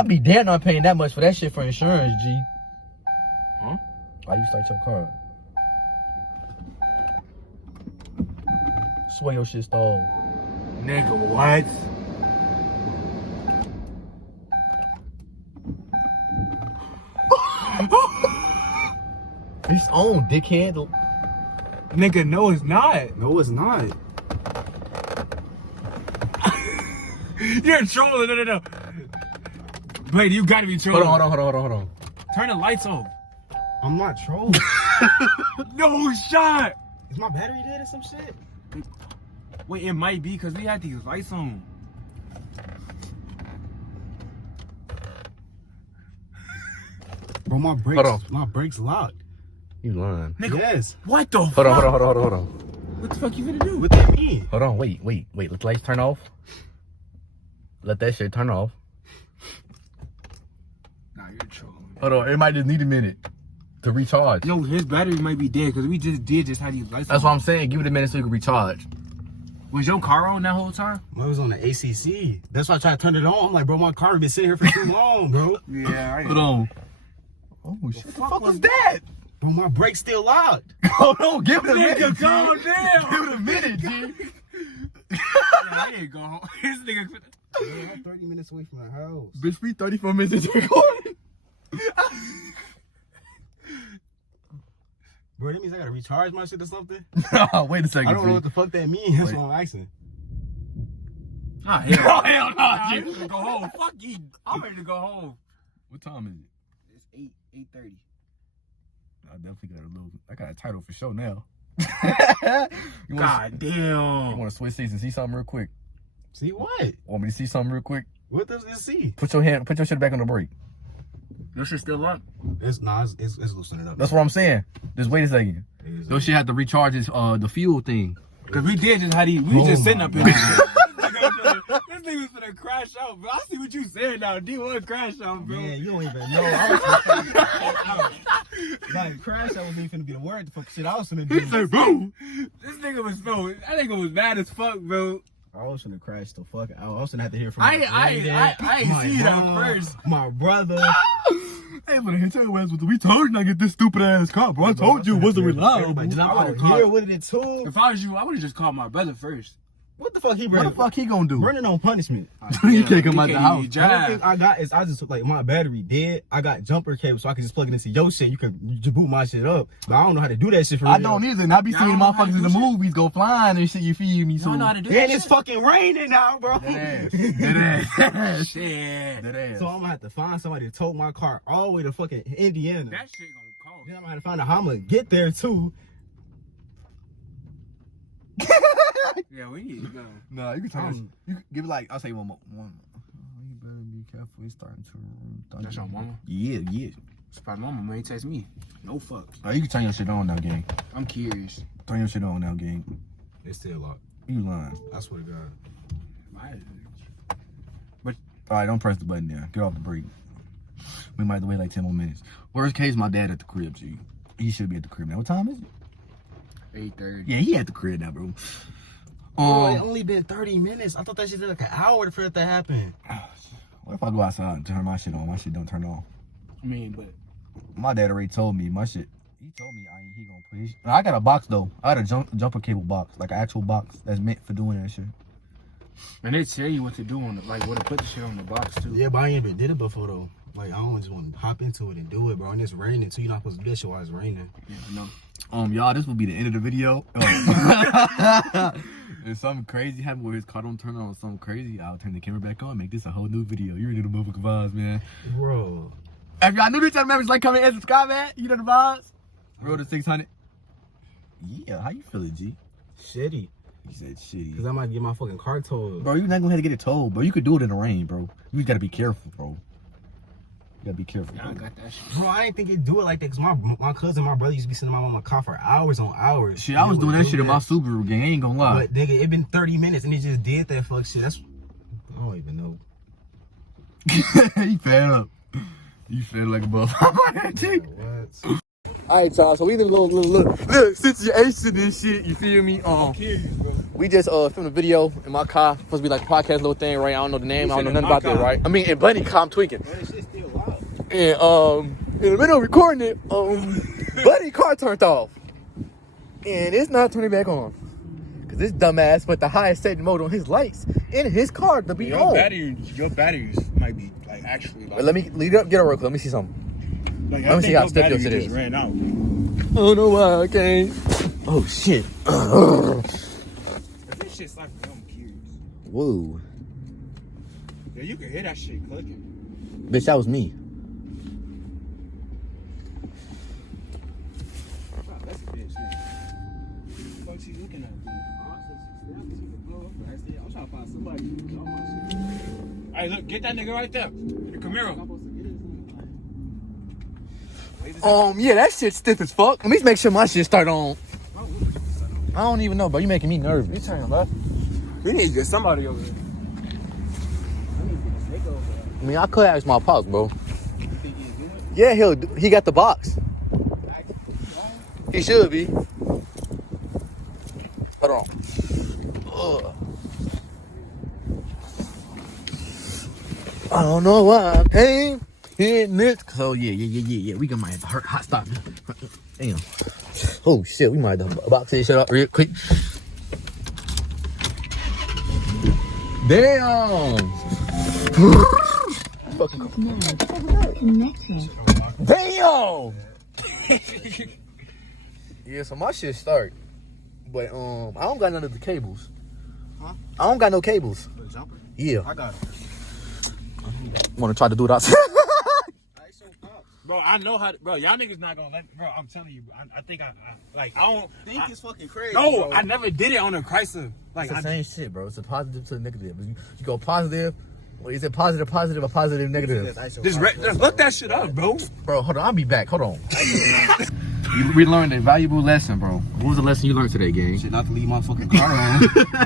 I'd be damn not paying that much for that shit for insurance, G. Huh? Why you start your car? Swear your shit stole. Nigga, what? It's on, dickhead. Nigga, no, it's not. No, it's not. You're trolling. No. Wait, you gotta be trolling. Hold on. Turn the lights off. I'm not trolling. No shot. Is my battery dead or some shit? Wait, it might be because we had these lights on. Bro, my brakes locked. You lying. Nigga, Yes. what the fuck? Hold on. What the fuck you finna do? What that mean? Hold on, wait. Let the lights turn off. Let that shit turn off. Nah, you're trolling. Hold on, it might just need a minute to recharge. Yo, his battery might be dead because we just had these lights That's on. what I'm saying. Give it a minute so you can recharge. Was your car on that whole time? Well, it was on the ACC. That's why I tried to turn it on. I'm like, bro, my car been sitting here for too long, bro. Yeah, I Hold on. Oh shit, what the fuck was that? Bro, my brakes still locked. Hold on, give it a minute. Nigga, calm G. down. Give it a minute, G. Nah, I ain't go home. This nigga. Yeah, I'm 30 minutes away from my house. Bitch, we 34 minutes into recording. Bro, that means I gotta recharge my shit or something? Nah, wait a second. I don't know G. what the fuck that means. That's why I'm asking. Ah, hell Hell no, I'm G. ready to go home. Fuck you. I'm ready to go home. What time is it? It's 8:30. I definitely got a little. I got a title for sure now. You God damn. want to switch seats and see something real quick? See what? Want me to see something real quick? What does this see? Put your shit back on the brake. Your shit still up? It's loosening up. That's what I'm saying. Just wait a second. It is Your shit had to recharge his the fuel thing. Cause we did just had these. We Oh just sitting my up in this. This nigga was finna crash out, bro. I see what you saying now. D1 crash out, bro. Man, you don't even know. I was gonna crash out. Like, crash out was even finna be the word to fuck shit I was finna do. He said, "Boo." This nigga was bro. That nigga was mad as fuck, bro. I was finna crash the fuck out. I was finna have to hear from I my ain't see that first. My brother. I ain't gonna hit your ass with the. We told you not to get this stupid ass car, bro. I told you it wasn't reliable. But I I'm would've out called- here with it too. If I was you, I would have just called my brother first. What the fuck he What running? the fuck he gonna do? Running on punishment. He can't come out the even house. The only drive. thing I got is I just like my battery dead. I got jumper cable so I can just plug it into your shit. You can just boot my shit up. But I don't know how to do that shit for real. I don't either. And I be Y'all seeing don't know how motherfuckers to in the do shit? movies go flying and shit. You feel me? You So don't know how to do And that it's shit? fucking raining now, bro. Dead ass. Shit. Dead ass. So I'm gonna have to find somebody to tow my car all the way to fucking Indiana. That shit gonna cost. Then I'm gonna have to find out how I'm gonna get there too. Yeah, we need to go. Nah, you can turn. You can give it like I'll say one more. You better be careful. It's starting to. That's your mama? Yeah. It's my mama, man. Text me. No fuck. Oh, you can turn your shit on now, gang. I'm curious. Turn your shit on now, gang. It's still locked. You lying. I swear to God. All right, don't press the button there. Get off the brake. We might have to wait like 10 more minutes. Worst case, my dad at the crib, G. He should be at the crib now. What time is it? 8:30. Yeah, he at the crib now, bro. Oh, it only been 30 minutes. I thought that shit took like an hour for it to happen. What if I go outside and turn my shit on? My shit don't turn on. I mean, but My dad already told me my shit. He told me he gonna put his. I got a box though. I got a jumper cable box, like an actual box that's meant for doing that shit. and they tell you what to do on the like what to put the shit on the box too. Yeah, but I ain't even did it before though. Like I don't just want to hop into it and do it, bro. And it's raining too. You're not supposed to do that shit while it's raining. Yeah, no. Y'all, this will be the end of the video. If something crazy happened where his car don't turn on or something crazy, I'll turn the camera back on and make this a whole new video. You already know the motherfucking vibes, man. Bro. If y'all new to channel members, like, comment, and subscribe, man. You know the vibes. Road to 600. Yeah, how you feeling, G? Shitty. He said shitty. Cause I might get my fucking car towed. Bro, you're not gonna have to get it towed, bro. You could do it in the rain, bro. You just gotta be careful, bro. You gotta be careful. I got that shit. Bro, I ain't think it'd do it like that. Cause my cousin, my brother used to be sending my mom a car for hours on hours. Shit, I was doing that shit in my Subaru gang. I ain't gonna lie. But nigga, it been 30 minutes and it just did that fuck shit. That's I don't even know. He fed up. You fed like a motherfucker. What? Alright, y'all. So we did a little situation and shit. You feel me? Bro. We just filmed a video in my car. Supposed to be like a podcast little thing, right? I don't know the name. I don't know nothing about that, right? I mean, in Bunny car, I'm tweaking. Man, this shit's still loud. And in the middle of recording it, Buddy car turned off. And it's not turning back on. Cause this dumbass put the highest setting mode on his lights in his car to be on. Your batteries might be like actually. Like, Wait, let me lead up, get a real quick. Let me see something. like, let me see how stiff your it is. ran out. I don't know why I can't. Oh shit. If this shit's like, I'm curious. Whoa. Yeah, you can hear that shit clicking. Bitch, that was me. That's a bitch. What you looking at? I'm trying to find somebody to do all my shit. Hey, look, get that nigga right there. The Camaro. Yeah, that shit's stiff as fuck. Let me make sure my shit start on. I don't even know, bro. You making me nervous. You turning left. We need to get somebody over there. I mean, I could ask my pops, bro. Yeah, he got the box. He should be. Hold on. Ugh. I don't know why I came hitting this. So yeah. We gonna might have to hot stop. Damn. Oh shit, we might have to box this shit up real quick. Damn. Connected. Damn. Yeah, so my shit start, but I don't got none of the cables. Huh? I don't got no cables. For the jumper? Yeah. I got it. Want to try to do it outside? Bro, I know how. Bro, y'all niggas not gonna let. Bro, I'm telling you. I think I don't think it's fucking crazy. No, bro. I never did it on a Chrysler. Like, It's the same shit, bro. It's a positive to a negative. You go positive. What is it? Positive, or positive, negative? just look that shit up, bro. Bro, hold on. I'll be back. Hold on. We learned a valuable lesson, bro. What was the lesson you learned today, gang? Shit, not to leave my fucking car on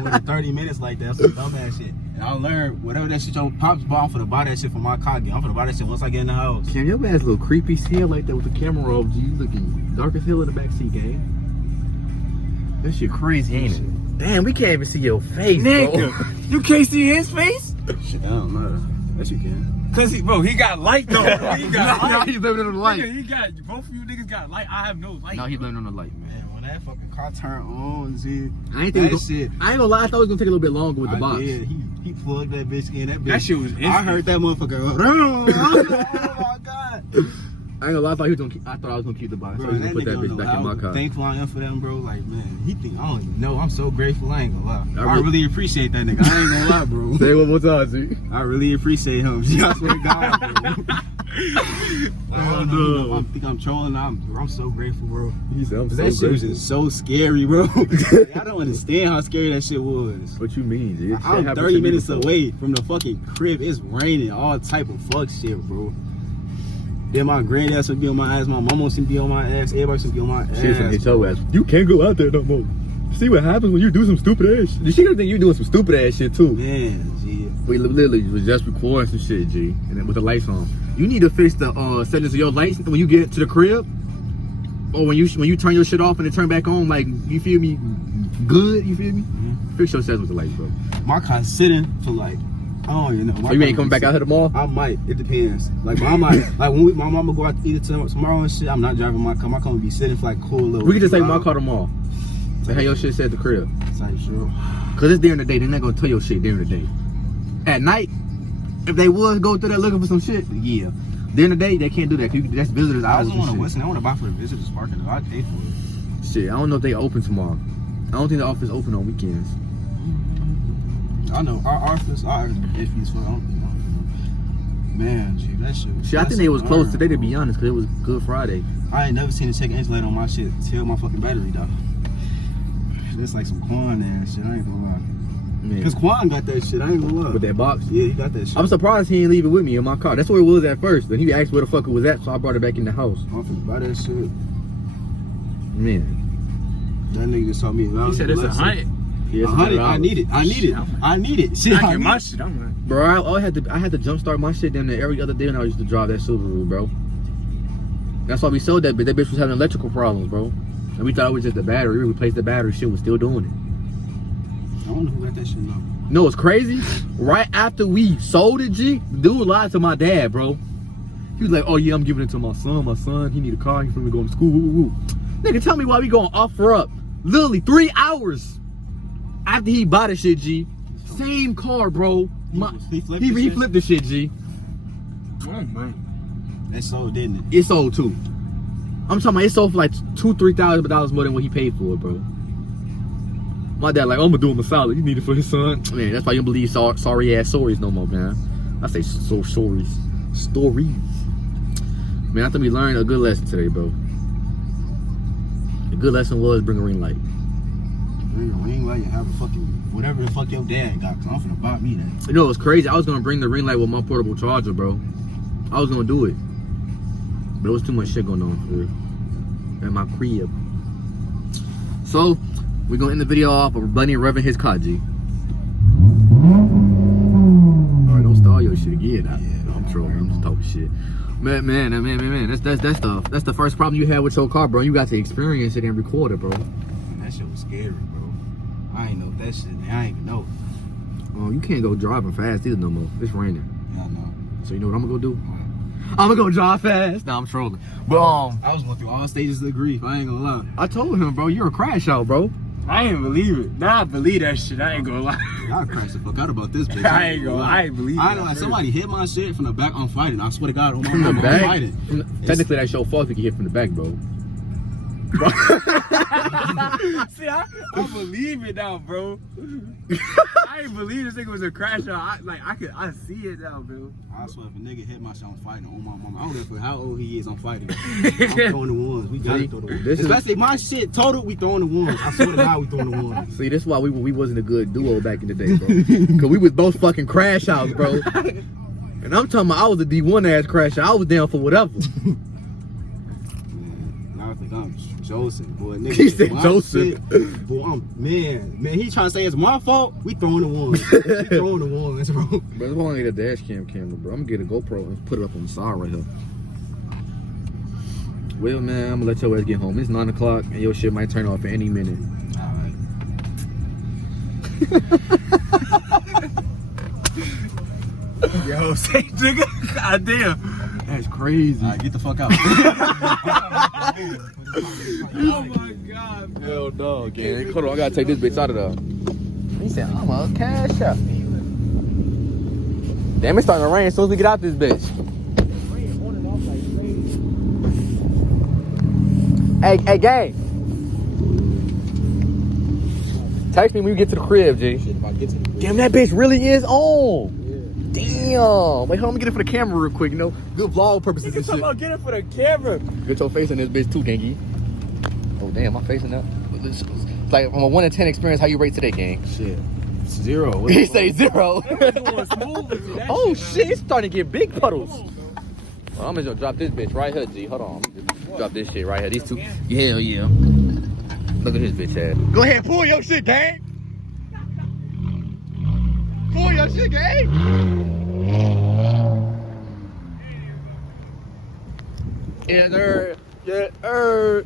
more than 30 minutes like that. That's some dumbass shit. And I learned whatever that shit your pops bought, I'm finna buy that shit for my car again. I'm finna buy that shit once I get in the house. Cam, your ass little creepy as hell like that with the camera off. You looking dark as hell in the backseat, gang. That shit crazy, ain't it? Damn, we can't even see your face, bro. Nigga, you can't see his face? Shit, I don't know. Yes, you can. Cause he got light though. He got Nah, light. he's living on the light. Nigga, he got both of you niggas got light. I have no light. No, he's living on the light, man. Man, when that fucking car turned on, see, I ain't think that shit. I ain't gonna lie, I thought it was gonna take a little bit longer with the box. Yeah, he plugged that bitch in. That bitch. That shit was instant. I heard that motherfucker. Oh my god. I ain't gonna lie, I thought I was gonna keep the box. Bro, So he was gonna put that nigga bitch don't back know in my how car. thankful I am for them, bro. Like, man, he think I don't even know. I'm so grateful. I ain't gonna lie. I I really appreciate that nigga. I ain't gonna lie, bro. Say it one more time, see. I really appreciate him. I swear to God, bro. I think I'm trolling. I'm so grateful, bro. He said, I'm so That shit was grateful. just so scary, bro. Like, I don't understand how scary that shit was. What you mean, dude? Shit I'm happened 30 to me minutes before. away from the fucking crib. It's raining, all type of fuck shit, bro. Then my granddad should be on my ass. My mama should be on my ass. Everybody should be on my ass. Shit finna hit your ass. You can't go out there no more. See what happens when you do some stupid ass shit. She gonna think you doing some stupid ass shit too. Man, G. We literally was just recording some shit, G, and then with the lights on. You need to fix the settings of your lights when you get to the crib, or when you turn your shit off and it turn back on. Like, you feel me? Good, you feel me? Mm-hmm. Fix your settings with the lights, bro. My car's sitting for like, I don't even know. So you ain't coming back out here tomorrow? I might. It depends. Like, I might. Like, when my mama go out to eat tomorrow and shit, I'm not driving my car. My car will be sitting for like cool little. We can just take my car tomorrow. Say, hey, your shit set at the crib. Like, sure. Cause it's during the day, they're not gonna tell your shit during the day. At night, if they was go through there looking for some shit, yeah. During the day, they can't do that. That's visitors I hours just and want to shit. listen. I want to buy for the visitors parking. I pay for it. Shit, I don't know if they open tomorrow. I don't think the office open on weekends. I know our office, our iffy as fuck. I don't know. Man, gee, that shit. Shit, I think they was closed today, to be honest, because it was Good Friday. I ain't never seen a check engine light on my shit till my fucking battery died. It's like some Quan ass shit. I ain't gonna lie. Man. Cause Quan got that shit. I ain't gonna lie. With that box. Yeah, he got that shit. I'm surprised he didn't leave it with me in my car. That's where it was at first. Then he asked where the fuck it was at, so I brought it back in the house. I'm finna buy that shit. Man. That nigga just told me. He said it's 100. Yeah, it's $100. $100. I need it. I need it. I need it. Shit, I I get need my it. shit. I'm like, Bro, I had to jumpstart my shit down there every other day when I used to drive that Subaru, bro. That's why we sold that bitch. That bitch was having electrical problems, bro. And we thought it was just the battery. We replaced the battery. Shit was still doing it. I wonder who got that shit now. You know what's crazy? Right after we sold it, G, the dude lied to my dad, bro. He was like, oh yeah, I'm giving it to my son. My son, he need a car. He's finna go to school. Woo, woo, woo. Nigga, tell me why we going offer up literally 3 hours after he bought the shit, G. Same car, bro. He flipped He flipped the shit, G. Oh, man. That sold, didn't it? It sold too. I'm talking about it sold for like $2,000-$3,000 more than what he paid for it, bro. My dad like, I'm gonna do him a solid. You need it for his son. Man, that's why you don't believe sorry ass stories no more, man. I say stories. Man, I think we learned a good lesson today, bro. The good lesson was bring a ring light. Bring a ring light and have a fucking whatever the fuck your dad got. Cause I'm finna buy me that. You know what's crazy? I was gonna bring the ring light with my portable charger, bro. I was gonna do it, but there was too much shit going on for real at my crib. So we're gonna end the video off of Bunny revving his car, G. Alright, don't stall your shit again. I'm trolling. I'm just talking shit. Man. That's the first problem you had with your car, bro. You got to experience it and record it, bro. Man, that shit was scary, bro. I ain't know that shit, man. I ain't even know. Oh, you can't go driving fast either no more. It's raining. Yeah, I know. So you know what I'm gonna go do? I'm gonna go drive fast. Nah, I'm trolling. But I was going through all stages of grief. I ain't gonna lie. I told him, bro, you're a crash out, bro. I ain't believe it. Nah, I believe that shit. I ain't gonna lie. Y'all crashed the fuck out about this bitch. I ain't believe it. I ain't like somebody hit my shit from the back. I'm fighting. I swear to God, on my From the mama, back? I'm fighting. Technically, that's your fault if you get hit from the back, bro. See, I believe it now, bro. I ain't believe this nigga was a crash out. I see it now, bro. I swear if a nigga hit my shit, I'm fighting on my mama. I don't care how old he is, I'm fighting. I'm throwing the ones. We gotta throw the ones. Especially my shit total, we throwing the ones. I swear to God, we throwing the ones. See, this is why we wasn't a good duo back in the day, bro. Cause we was both fucking crash outs, bro. And I'm talking about I was a D1 ass crash out. I was down for whatever. I think I'm Joseph, boy. Nigga, He said Joseph. Shit, boy, man, he trying to say it's my fault. We throwing the ones. We throwing the ones, bro. Bro, it's only a dash camera, bro. I'm gonna get a GoPro and put it up on the side right here. Well, man, I'm gonna let your ass get home. It's 9 o'clock and your shit might turn off at any minute. Alright. Yo, say nigga, goddamn. That's crazy. Alright, get the fuck out. Oh my god, bro. Hell no, gang. Hold on, I gotta take this bitch out of there. He said, I'm a cash out. Damn, it's starting to rain as soon as we get out this bitch. Hey, gang. Text me when you get to the crib, G. Damn, that bitch really is on. Damn. Wait, hold on, let me get it for the camera real quick, you know? Good vlog purposes and shit. About get it for the camera. Get your face in this bitch too, gangy. Oh, damn, my face in that. It's like, from a 1 to 10 experience, how you rate today, gang? Shit. 0. He say 0. Smooth. Oh, shit, it's starting to get big puddles. Well, I'm just gonna drop this bitch right here, G. Hold on. Just drop this shit right here. These two. Hell yeah. Look at his bitch ass. Go ahead, pull your shit, gang. Pull your shit, gang.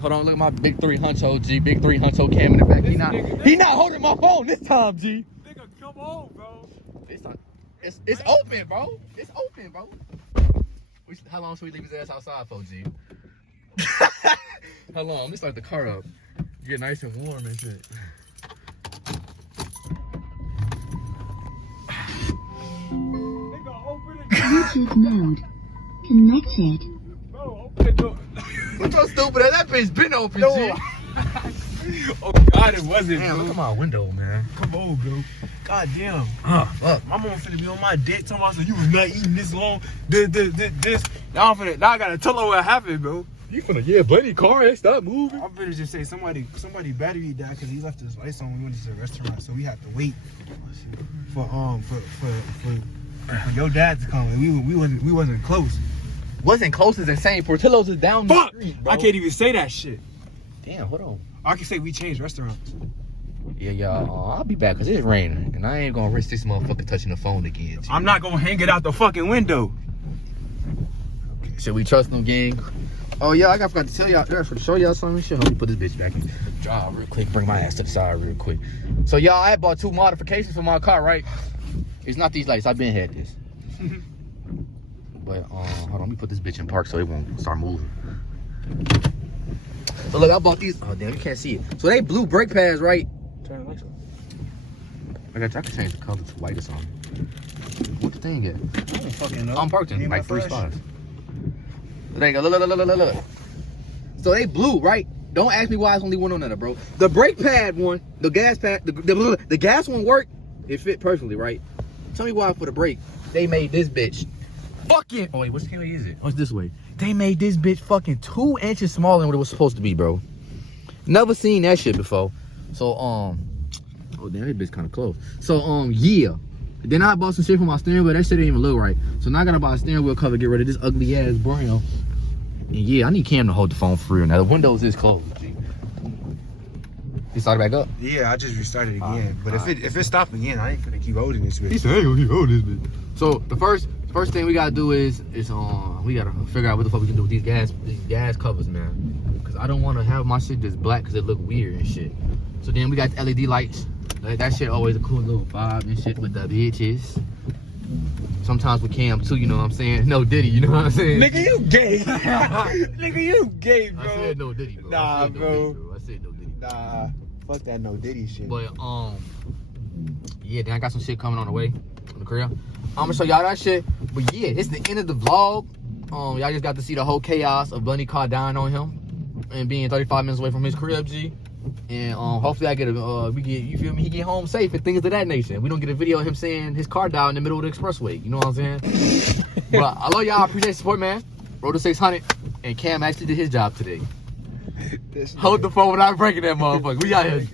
Hold on, look at my big 3 huncho, G. Big 3 huncho cam in the back. He not holding my phone this time, G. Nigga, come on, bro. It's open, bro. It's open, bro. How long should we leave his ass outside for, G? How long? Let me start the car up. Get nice and warm and shit. Nigga, open it. Bluetooth mode connected. Bro, open the door. What your stupid ass? That bitch been open, G. Oh God, it wasn't, Damn, bro. look at my window, man. Come on, bro. God damn. Fuck. My mom finna be on my dick talking about so you was not eating this long. This. Now I gotta tell her what happened, bro. You finna, yeah, buddy, car ain't stop moving. I'm finna just say somebody battery died because he left his lights on when we went to the restaurant, so we had to wait for your dad to come. And we wasn't close. Wasn't close is insane. Portillo's is down the Fuck! street, bro. I can't even say that shit. Damn, hold on. I can say we changed restaurants. Yeah, I'll be back because it's raining. And I ain't gonna risk this motherfucker touching the phone again, G. I'm not gonna hang it out the fucking window. Should we trust them, gang? Oh yeah, I forgot to tell y'all. I forgot to show y'all something. Shit, let me put this bitch back in the drive real quick. Bring my ass to the side real quick. So y'all, I bought 2 modifications for my car, right? It's not these lights. I've been had this. But hold on, let me put this bitch in park so it won't start moving. So look, I bought these. Oh damn, you can't see it. So they blue brake pads, right? Turn the lights on. I can change the color to white or something. What the thing at? I don't fucking know. I'm parked in Need like my 3 flash? spots. There you go. Look. So they blue, right? Don't ask me why it's only one on there, bro. The brake pad one, the gas pad, the gas one worked. It fit perfectly, right? Tell me why for the brake. They made this bitch fucking. Oh wait, which way is it? Oh, it's this way. They made this bitch fucking 2 inches smaller than what it was supposed to be, bro. Never seen that shit before. So oh damn, that bitch kind of close. So yeah. Then I bought some shit for my steering wheel. That shit didn't even look right. So now I gotta buy a steering wheel cover, get rid of this ugly ass brown. And yeah, I need Cam to hold the phone for real. Now the windows is closed. G. You started back up? Yeah, I just restarted again. But if it stopped again, I ain't gonna keep holding this bitch. He said, I ain't gonna keep holding this bitch. So the first thing we gotta do is we gotta figure out what the fuck we can do with these gas covers, man. Cause I don't wanna have my shit just black cause it look weird and shit. So then we got the LED lights. That shit always a cool little vibe and shit with the bitches. Sometimes with Cam too, you know what I'm saying? No Diddy, you know what I'm saying? Nigga, you gay. Nigga, you gay, bro. I said no Diddy, bro. Nah, I said no bro. Diddy, bro. I said no Diddy. Nah, fuck that no Diddy shit. But yeah, then I got some shit coming on the way from the crib. I'm gonna show y'all that shit. But yeah, it's the end of the vlog. Y'all just got to see the whole chaos of Bunny car dying on him and being 35 minutes away from his crib, G. And hopefully I get you feel me? He get home safe and things of that nature. We don't get a video of him saying his car died in the middle of the expressway. You know what I'm saying? But I love y'all. I appreciate the support, man. Road to 600, and Cam actually did his job today. Hold the phone without breaking that motherfucker. We out here.